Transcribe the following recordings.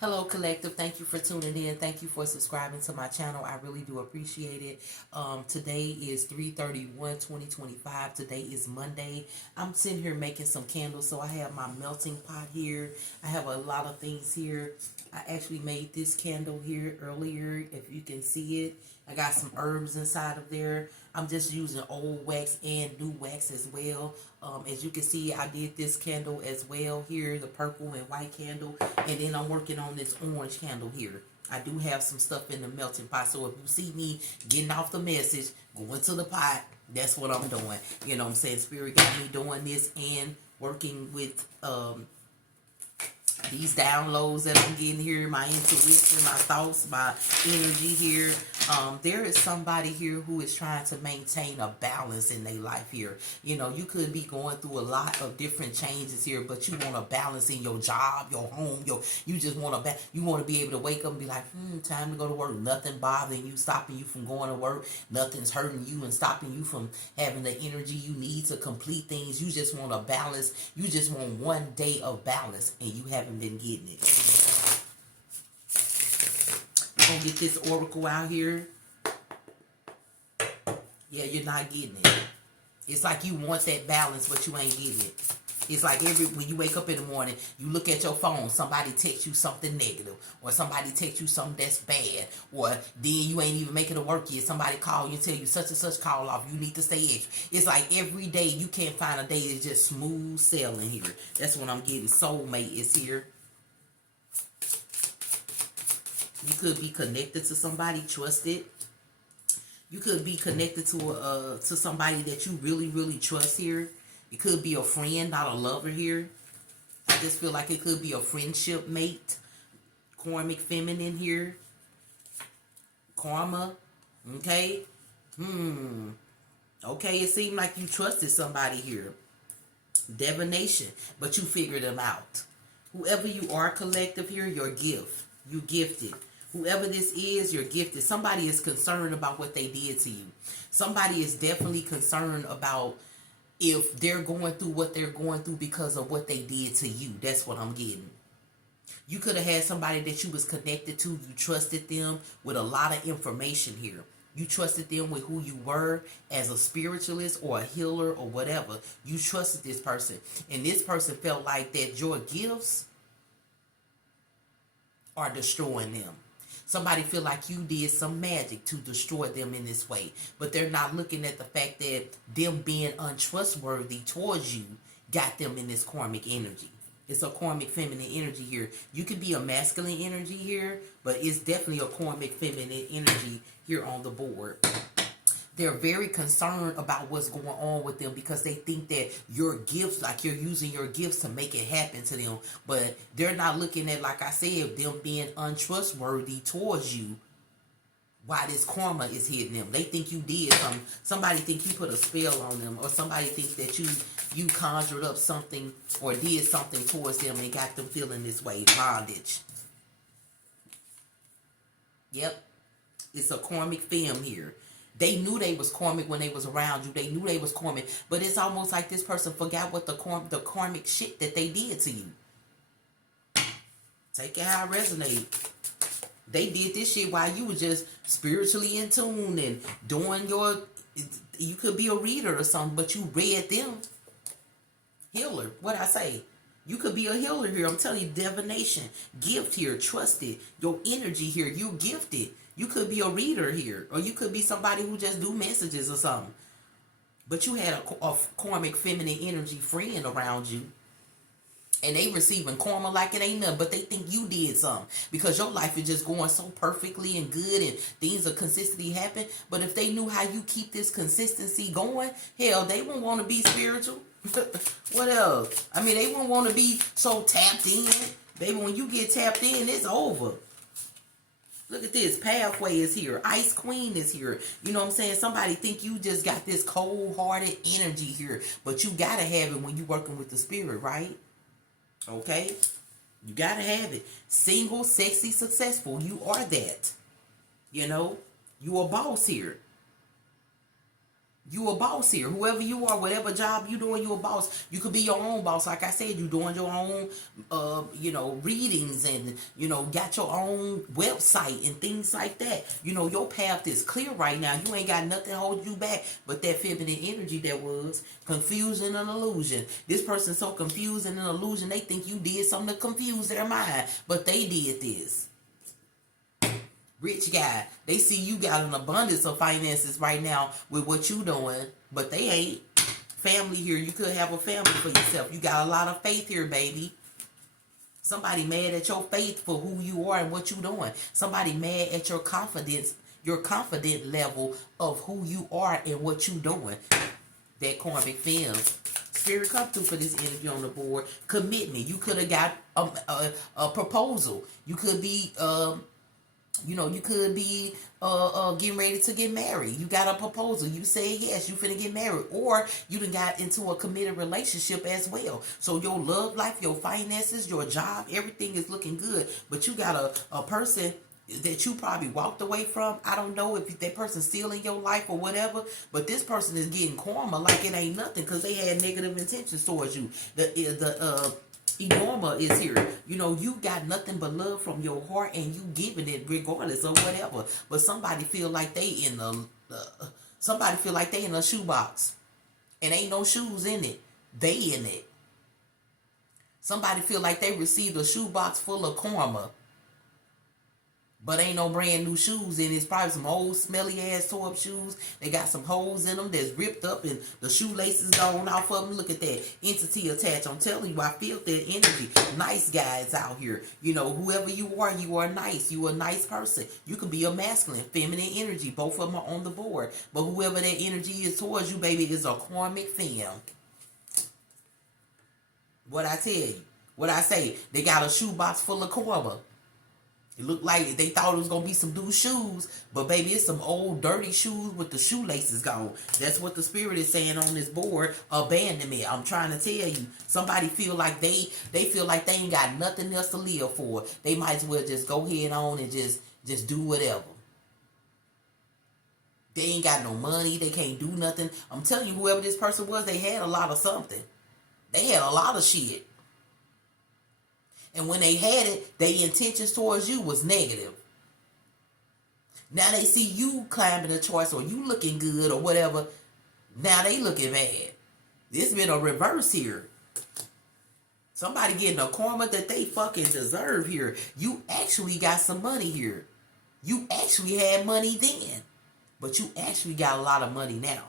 Hello, Collective. Thank you for tuning in. Thank you for subscribing to my channel. I really do appreciate it. Today is 3/31/2025. Today is Monday. I'm sitting here making some candles. So I have my melting pot here. I have a lot of things here. I actually made this candle here earlier, if you can see it. I got some herbs inside of there. I'm just using old wax and new wax as well. As you can see, I did this candle as well here, the purple and white candle. And then I'm working on this orange candle here. I do have some stuff in the melting pot. So if you see me getting off the message, going to the pot, that's what I'm doing. You know what I'm saying? Spirit got me doing this and working with these downloads that I'm getting here, my intuition, my thoughts, my energy here. There is somebody here who is trying to maintain a balance in their life here. You know, you could be going through a lot of different changes here, but you want a balance in your job, your home, you just want to you want to be able to wake up and be like, time to go to work. Nothing bothering you, stopping you from going to work. Nothing's hurting you and stopping you from having the energy you need to complete things. You just want a balance. You just want one day of balance, and you haven't been getting it. I'm gonna get this oracle out here. Yeah, you're not getting it. It's like you want that balance, but you ain't getting it. It's like when you wake up in the morning, you look at your phone, somebody texts you something negative, or somebody texts you something that's bad, or then you ain't even making it work yet. Somebody call you and tell you such and such call off. You need to stay extra. It's like every day you can't find a day that's just smooth sailing here. That's what I'm getting. Soulmate is here. You could be connected to somebody, trusted. You could be connected to somebody that you really, really trust here. It could be a friend, not a lover here. I just feel like it could be a friendship mate. Karmic feminine here. Karma. Okay. Okay, it seemed like you trusted somebody here. Divination. But you figured them out. Whoever you are, collective here, your gift. You gifted. Whoever this is, you're gifted. Somebody is concerned about what they did to you. Somebody is definitely concerned about if they're going through what they're going through because of what they did to you. That's what I'm getting. You could have had somebody that you was connected to. You trusted them with a lot of information here. You trusted them with who you were as a spiritualist or a healer or whatever. You trusted this person. And this person felt like that your gifts are destroying them. Somebody feel like you did some magic to destroy them in this way. But they're not looking at the fact that them being untrustworthy towards you got them in this karmic energy. It's a karmic feminine energy here. You could be a masculine energy here, but it's definitely a karmic feminine energy here on the board. They're very concerned about what's going on with them because they think that your gifts, like you're using your gifts to make it happen to them. But they're not looking at, like I said, them being untrustworthy towards you. Why this karma is hitting them. They think you did something. Somebody think you put a spell on them. Or somebody thinks that you conjured up something or did something towards them and got them feeling this way. Bondage. Yep. It's a karmic femme here. They knew they was karmic when they was around you. They knew they was karmic. But it's almost like this person forgot what the karmic shit that they did to you. Take it how it resonates. They did this shit while you were just spiritually in tune and doing your... You could be a reader or something, but you read them. Healer. What'd I say? You could be a healer here. I'm telling you, divination. Gift here. Trusted. Your energy here. You're gifted. You could be a reader here. Or you could be somebody who just do messages or something. But you had a karmic feminine energy friend around you. And they receiving karma like it ain't nothing. But they think you did something. Because your life is just going so perfectly and good. And things are consistently happen. But if they knew how you keep this consistency going. Hell, they wouldn't want to be spiritual. What else? I mean, they wouldn't want to be so tapped in. Baby, when you get tapped in, it's over. Look at this. Pathway is here. Ice Queen is here. You know what I'm saying? Somebody think you just got this cold-hearted energy here. But you got to have it when you're working with the spirit, right? Okay? You got to have it. Single, sexy, successful. You are that. You know? You a boss here. You a boss here. Whoever you are, whatever job you doing, you a boss. You could be your own boss. Like I said, you doing your own, readings and, got your own website and things like that. Your path is clear right now. You ain't got nothing holding you back but that feminine energy that was confusion and illusion. This person's so confused and an illusion, they think you did something to confuse their mind, but they did this. Rich guy, they see you got an abundance of finances right now with what you doing, but they ain't. Family here, you could have a family for yourself. You got a lot of faith here, baby. Somebody mad at your faith for who you are and what you doing. Somebody mad at your confidence, your confident level of who you are and what you doing. That karmic film. Spirit come through for this energy on the board. Commitment. You could have got a proposal. You could be you could be getting ready to get married. You got a proposal. You say yes, you finna get married. Or you done got into a committed relationship as well. So your love life, your finances, your job, everything is looking good. But you got a person that you probably walked away from. I don't know if that person's still in your life or whatever. But this person is getting karma like it ain't nothing because they had negative intentions towards you. The Enorma is here. You got nothing but love from your heart and you giving it regardless of whatever. But somebody feel like they in a shoebox and ain't no shoes in it. They in it. Somebody feel like they received a shoebox full of karma, but ain't no brand new shoes in it. It's probably some old smelly ass tore up shoes. They got some holes in them that's ripped up and the shoelaces gone off of them. Look at that entity attached. I'm telling you, I feel that energy. Nice guys out here. Whoever you are nice. You a nice person. You can be a masculine, feminine energy. Both of them are on the board. But whoever that energy is towards you, baby, is a karmic fem. What I tell you. What I say. They got a shoebox full of karma. It looked like they thought it was going to be some new shoes, but baby, it's some old dirty shoes with the shoelaces gone. That's what the spirit is saying on this board. Abandonment. I'm trying to tell you. Somebody feel like they feel like they ain't got nothing else to live for. They might as well just go head on and just do whatever. They ain't got no money. They can't do nothing. I'm telling you, whoever this person was, they had a lot of something. They had a lot of shit. And when they had it, their intentions towards you was negative. Now they see you climbing the charts or you looking good or whatever. Now they looking bad. This been a reverse here. Somebody getting a karma that they fucking deserve here. You actually got some money here. You actually had money then. But you actually got a lot of money now.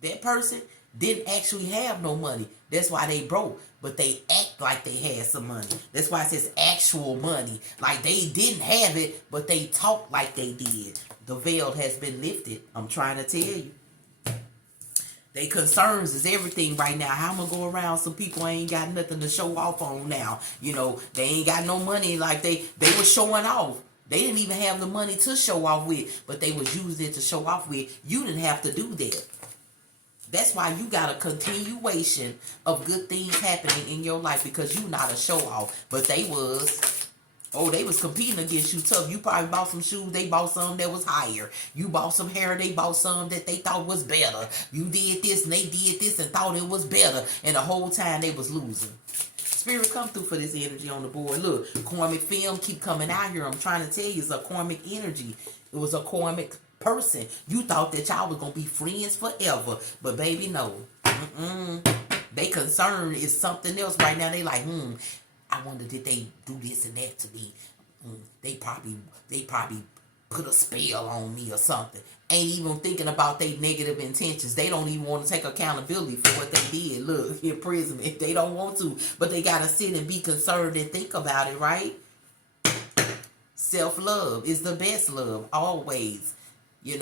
That person didn't actually have no money. That's why they broke. But they act like they had some money. That's why it says actual money. Like they didn't have it, but they talk like they did. The veil has been lifted. I'm trying to tell you. They concerns is everything right now. How I'm going to go around some people ain't got nothing to show off on now. They ain't got no money like they were showing off. They didn't even have the money to show off with, but they was using it to show off with. You didn't have to do that. That's why you got a continuation of good things happening in your life because you not a show off. But they was competing against you tough. You probably bought some shoes, they bought some that was higher. You bought some hair, they bought some that they thought was better. You did this and they did this and thought it was better. And the whole time they was losing. Spirit come through for this energy on the board. Look, karmic film keep coming out here. I'm trying to tell you, it's a karmic energy. It was a karmic person. You thought that y'all was gonna be friends forever, but baby, no. They concern is something else right now. They like, I wonder did they do this and that to me? They probably put a spell on me or something. Ain't even thinking about their negative intentions. They don't even want to take accountability for what they did. Look, imprisonment. They don't want to, but they gotta sit and be concerned and think about it, right? Self-love is the best love, always. You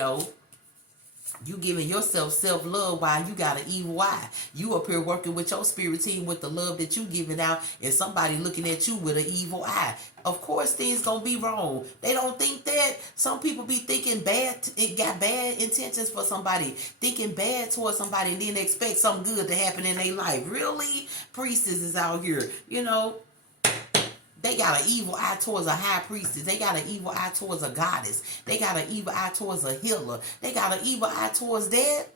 giving yourself self-love while you got an evil eye. You up here working with your spirit team with the love that you giving out and somebody looking at you with an evil eye. Of course things gonna be wrong. They don't think that. Some people be thinking bad, it got bad intentions for somebody, thinking bad towards somebody and then expect something good to happen in their life. Really? Priestess is out here, They got an evil eye towards a high priestess. They got an evil eye towards a goddess. They got an evil eye towards a healer. They got an evil eye towards that.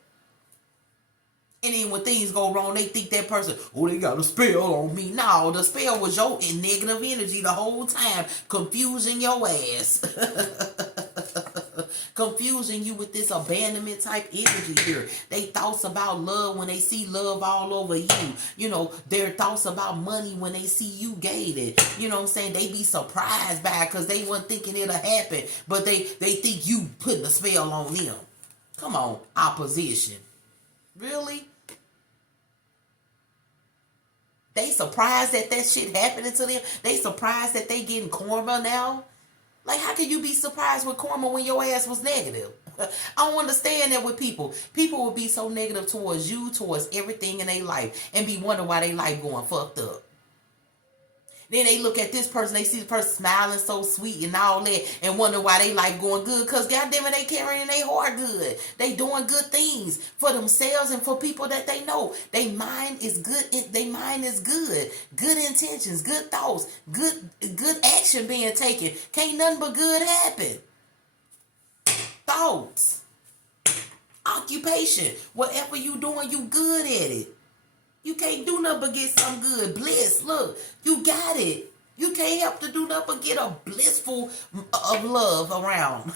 And then when things go wrong, they think that person, oh, they got a spell on me. No, the spell was your negative energy the whole time, confusing your ass. Confusing you with this abandonment type energy here. They thoughts about love when they see love all over you. You know, their thoughts about money when they see you gain it. You know what I'm saying? They be surprised by it because they weren't thinking it'll happen. But they think you putting a spell on them. Come on, opposition. Really? They surprised that shit happening to them? They surprised that they getting karma now? Like, how can you be surprised with karma when your ass was negative? I don't understand that with people. People will be so negative towards you, towards everything in their life, and be wondering why their life going fucked up. Then they look at this person, they see the person smiling so sweet and all that, and wonder why they life going good. Because goddamn it, they carrying their heart good. They doing good things for themselves and for people that they know. Their mind is good. Their mind is good. Good intentions, good thoughts, good action being taken. Can't nothing but good happen. Thoughts, occupation, whatever you doing, you good at it. You can't do nothing but get some good bliss. Look, you got it. You can't help to do nothing but get a blissful of love around.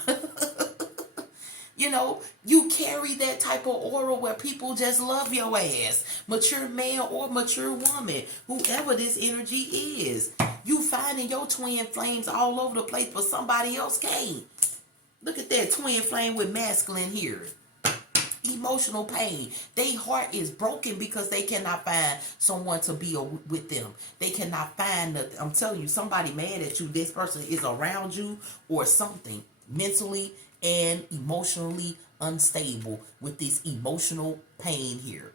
You know, you carry that type of aura where people just love your ass. Mature man or mature woman, whoever this energy is. You finding your twin flames all over the place, but somebody else can't. Look at that twin flame with masculine here. Emotional pain. Their heart is broken because they cannot find someone to be with them. They cannot find, I'm telling you, somebody mad at you. This person is around you or something. Mentally and emotionally unstable with this emotional pain here.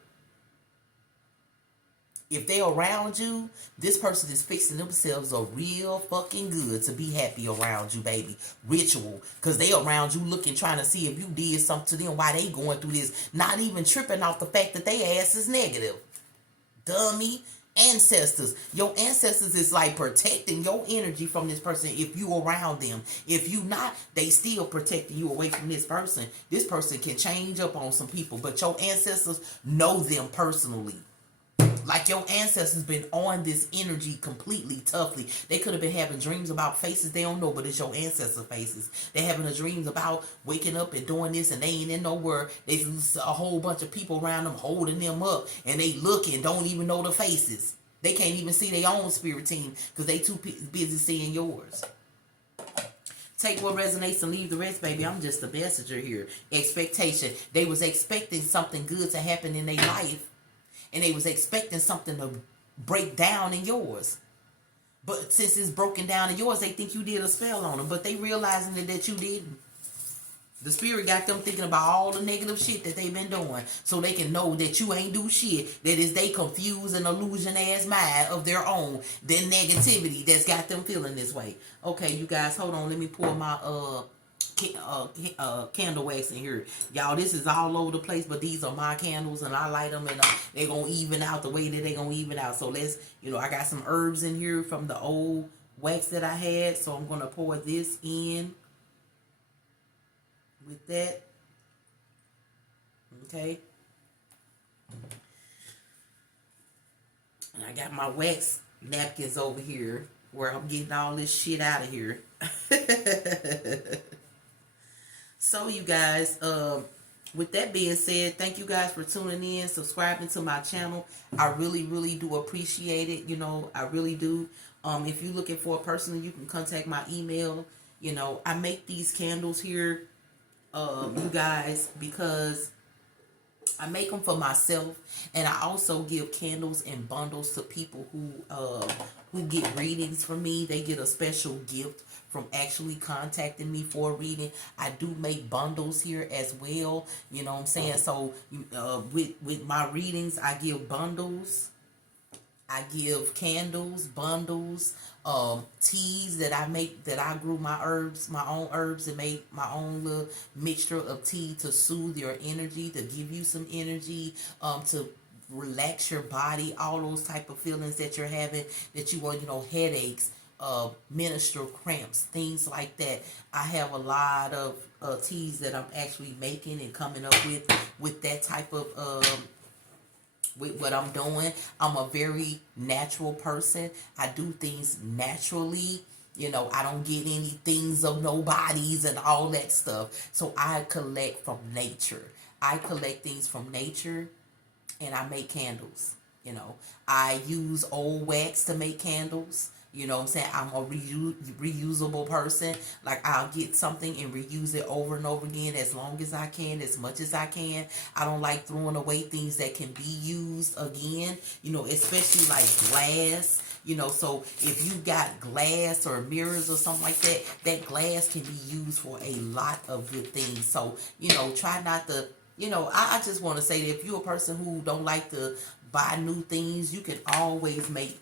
If they're around you, this person is fixing themselves a real fucking good to be happy around you, baby. Ritual. Because they around you looking, trying to see if you did something to them while they going through this. Not even tripping off the fact that their ass is negative. Dummy. Ancestors. Your ancestors is like protecting your energy from this person if you around them. If you not, they still protecting you away from this person. This person can change up on some people, but your ancestors know them personally. Like your ancestors been on this energy completely toughly. They could have been having dreams about faces they don't know, but it's your ancestor faces. They having a dreams about waking up and doing this, and they ain't in nowhere. There's a whole bunch of people around them holding them up, and they looking, don't even know the faces. They can't even see their own spirit team because they too busy seeing yours. Take what resonates and leave the rest, baby. I'm just a messenger here. Expectation. They was expecting something good to happen in their life. And they was expecting something to break down in yours. But since it's broken down in yours, they think you did a spell on them. But they realizing that you didn't. The spirit got them thinking about all the negative shit that they've been doing. So they can know that you ain't do shit. That is they confused and illusion ass mind of their own. Their negativity that's got them feeling this way. Okay, you guys, hold on. Let me pour my candle wax in here. Y'all, this is all over the place, but these are my candles and I light them and they're gonna even out the way that they're gonna even out. So let's, I got some herbs in here from the old wax that I had, so I'm gonna pour this in with that. Okay, and I got my wax napkins over here where I'm getting all this shit out of here. So you guys, with that being said, thank you guys for tuning in, subscribing to my channel. I really, really do appreciate it. I really do. If you're looking for a person, you can contact my email. I make these candles here, you guys, because I make them for myself, and I also give candles in bundles to people who get readings from me. They get a special gift from actually contacting me for a reading. I do make bundles here as well. You know what I'm saying? So with my readings, I give bundles. I give candles, bundles, teas that I make, that I grew my own herbs, and make my own little mixture of tea to soothe your energy, to give you some energy, to relax your body, all those type of feelings that you're having, that you want, headaches, menstrual cramps, things like that. I have a lot of teas that I'm actually making and coming up with that type of with what I'm doing. I'm a very natural person. I do things naturally. You know, I don't get any things of nobody's and all that stuff. So I collect from nature. I collect things from nature and I make candles. You know, I use old wax to make candles. You know what I'm saying? I'm a reusable person. Like, I'll get something and reuse it over and over again as long as I can, as much as I can. I don't like throwing away things that can be used again, you know, especially like glass. You know, so if you got glass or mirrors or something like that, that glass can be used for a lot of good things. So, you know, try not to, you know, I just want to say that if you're a person who don't like to buy new things, you can always make,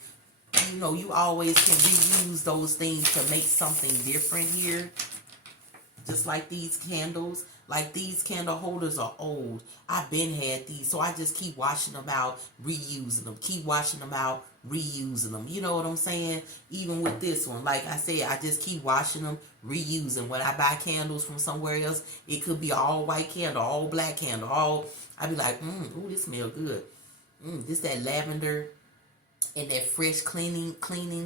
you know, you always can reuse those things to make something different here. Just like these candles. Like, these candle holders are old. I've been had these, so I just keep washing them out, reusing them. Keep washing them out, reusing them. You know what I'm saying? Even with this one, like I said, I just keep washing them, reusing. When I buy candles from somewhere else, it could be all white candle, all black candle, all. I be like, ooh, this smell good. This that lavender and that fresh cleaning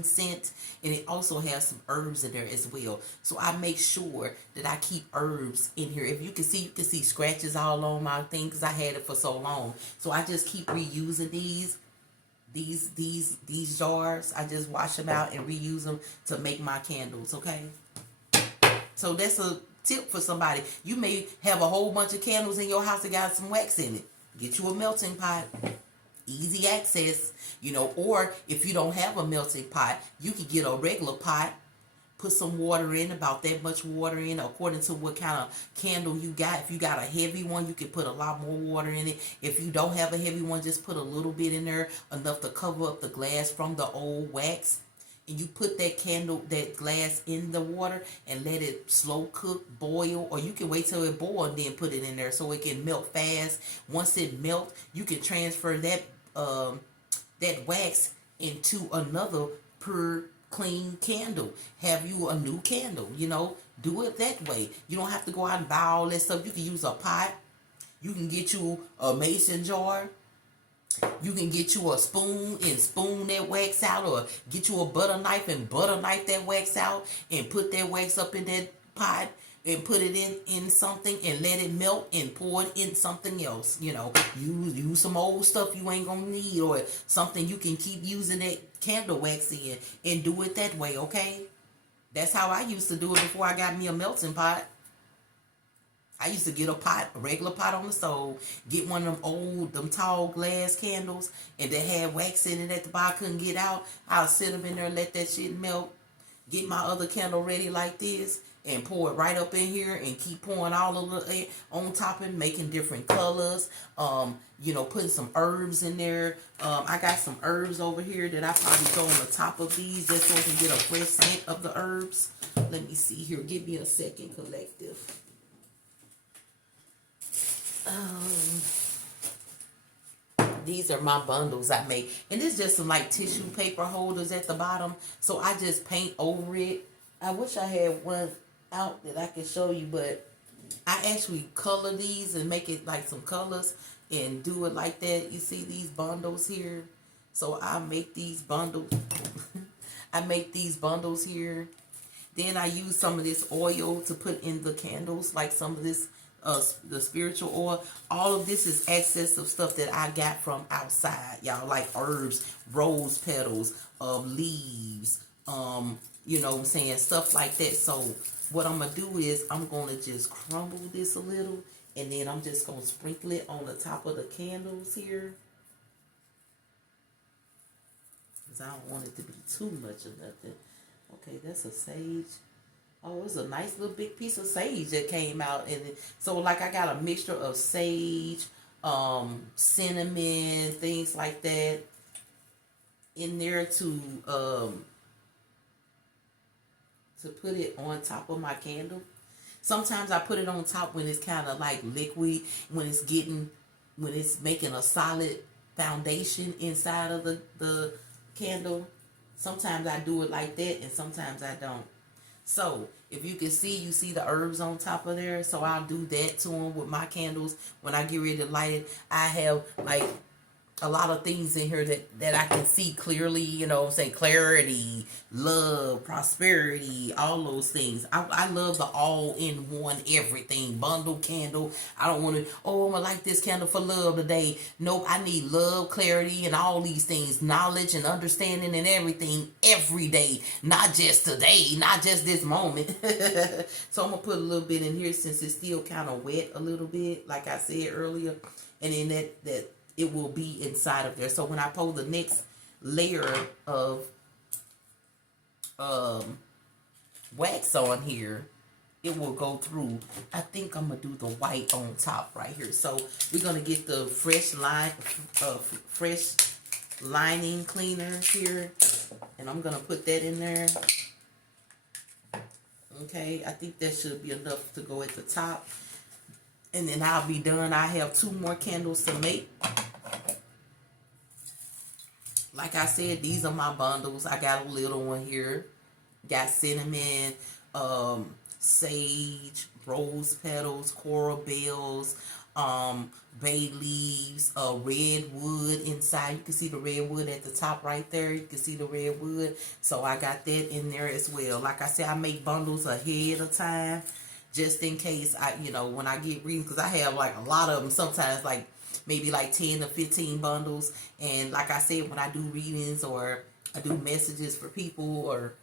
scent, and it also has some herbs in there as well. So I make sure that I keep herbs in here. If you can see scratches all on my thing because I had it for so long. So I just keep reusing these jars. I just wash them out and reuse them to make my candles. Okay, so that's a tip for somebody. You may have a whole bunch of candles in your house that got some wax in it. Get you a melting pot. Easy access, you know, or if you don't have a melting pot, you can get a regular pot, put some water in, about that much water in, according to what kind of candle you got. If you got a heavy one, you can put a lot more water in it. If you don't have a heavy one, just put a little bit in there, enough to cover up the glass from the old wax. And you put that glass in the water and let it slow cook, boil, or you can wait till it boils and then put it in there so it can melt fast. Once it melts, you can transfer that wax into another pure clean candle. Have you a new candle, you know, do it that way. You don't have to go out and buy all that stuff. You can use a pot. You can get you a mason jar. You can get you a spoon and spoon that wax out, or get you a butter knife and butter knife that wax out and put that wax up in that pot and put it in something and let it melt and pour it in something else. You know, use some old stuff you ain't gonna need, or something you can keep using that candle wax in, and do it that way. Okay, that's how I used to do it before I got me a melting pot. I used to get a regular pot on the stove, get one of them tall glass candles, and they had wax in it at the bottom, couldn't get out. I'll sit them in there and let that shit melt. Get my other candle ready like this, and pour it right up in here, and keep pouring all of it on top of it, making different colors. You know, putting some herbs in there. I got some herbs over here that I probably throw on the top of these just so I can get a fresh scent of the herbs. Let me see here. Give me a second, collective. These are my bundles I make, and it's just some like tissue paper holders at the bottom, so I just paint over it. I wish I had one out that I could show you, but I actually color these and make it like some colors and do it like that. You see these bundles here, so I make these bundles. I make these bundles here. Then I use some of this oil to put in the candles, like some of this the spiritual oil. All of this is excess of stuff that I got from outside, y'all, like herbs, rose petals, leaves, you know what I'm saying, stuff like that. So what I'm gonna do is I'm gonna just crumble this a little, and then I'm just gonna sprinkle it on the top of the candles here, because I don't want it to be too much of nothing. Okay, that's a sage. Oh, it's a nice little big piece of sage that came out. And so, like, I got a mixture of sage, cinnamon, things like that in there to put it on top of my candle. Sometimes I put it on top when it's kind of like liquid, when it's making a solid foundation inside of the candle. Sometimes I do it like that, and sometimes I don't. So, if you can see, you see the herbs on top of there. So, I'll do that to them with my candles. When I get ready to light it, I have, like, a lot of things in here that I can see clearly, you know what I'm saying? Clarity, love, prosperity, all those things. I love the all-in-one everything. Bundle candle. I don't want to, oh, I'm going to light this candle for love today. Nope, I need love, clarity, and all these things. Knowledge and understanding and everything every day. Not just today, not just this moment. So I'm going to put a little bit in here since it's still kind of wet a little bit, like I said earlier. And then that it will be inside of there. So when I pour the next layer of wax on here, it will go through. I think I'm gonna do the white on top right here. So we're gonna get the fresh lining cleaner here, and I'm gonna put that in there. Okay, I think that should be enough to go at the top. And then I'll be done. I have 2 more candles to make. Like I said, these are my bundles. I got a little one here. Got cinnamon, sage, rose petals, coral bells, bay leaves, red wood inside. You can see the red wood at the top right there. You can see the red wood. So I got that in there as well. Like I said, I make bundles ahead of time, just in case when I get readings, because I have like a lot of them sometimes, like maybe like 10 to 15 bundles. And like I said, when I do readings or I do messages for people or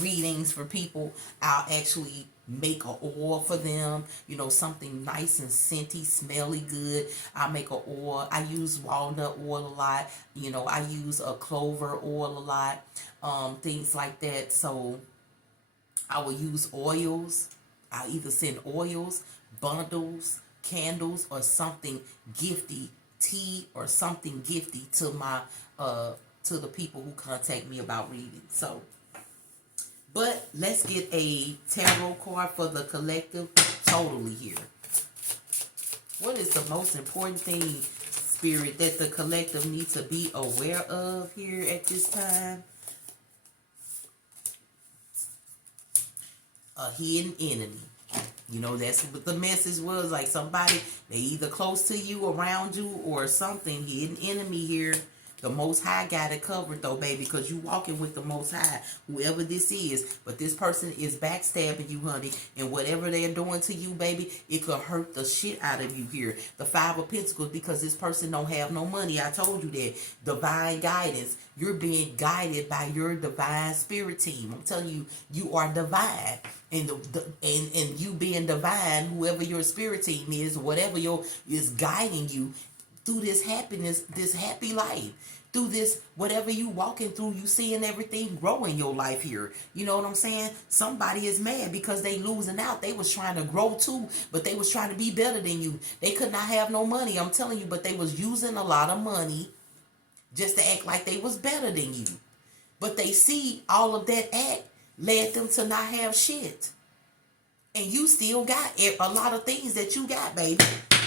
readings for people, I'll actually make an oil for them, something nice and scenty, smelly good. I make an oil. I use walnut oil a lot. I use a clover oil a lot, things like that. So I will use oils. I'll either send oils, bundles, candles, or something gifty, tea or something gifty to my to the people who contact me about reading. So, but let's get a tarot card for the collective totally here. What is the most important thing, Spirit, that the collective needs to be aware of here at this time? A hidden enemy. That's what the message was. Like somebody, they either close to you, around you, or something. Hidden enemy here. The Most High got it covered though, baby, because you walking with the Most High, whoever this is. But this person is backstabbing you, honey. And whatever they're doing to you, baby, it could hurt the shit out of you here. The 5 of Pentacles, because this person don't have no money. I told you that. Divine guidance. You're being guided by your divine spirit team. I'm telling you, you are divine. And and you being divine, whoever your spirit team is, whatever is guiding you through this happiness, this happy life, through this, whatever you walking through, you seeing everything grow in your life here. You know what I'm saying? Somebody is mad because they losing out. They was trying to grow too, but they was trying to be better than you. They could not have no money, I'm telling you, but they was using a lot of money just to act like they was better than you. But they see all of that act led them to not have shit. And you still got a lot of things that you got, baby.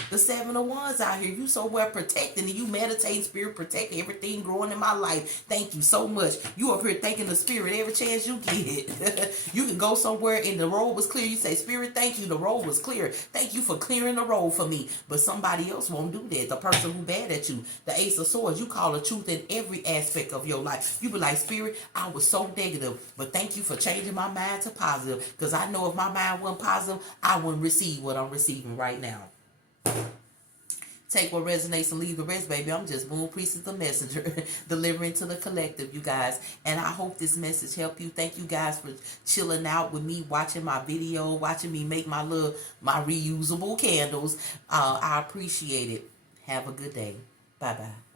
The 7 of Wands out here. You so well protected, and you meditating, Spirit protect everything growing in my life. Thank you so much. You up here thanking the Spirit every chance you get. You can go somewhere and the road was clear. You say, Spirit, thank you. The road was clear. Thank you for clearing the road for me. But somebody else won't do that. The person who bad at you. The Ace of Swords. You call the truth in every aspect of your life. You be like, Spirit, I was so negative, but thank you for changing my mind to positive. Because I know if my mind wasn't positive, I wouldn't receive what I'm receiving right now. Take what resonates and leave the rest, baby. I'm just Moon Priestess, the messenger, delivering to the collective, you guys. And I hope this message helped you. Thank you guys for chilling out with me, watching my video, watching me make my reusable candles. I appreciate it. Have a good day. Bye-bye.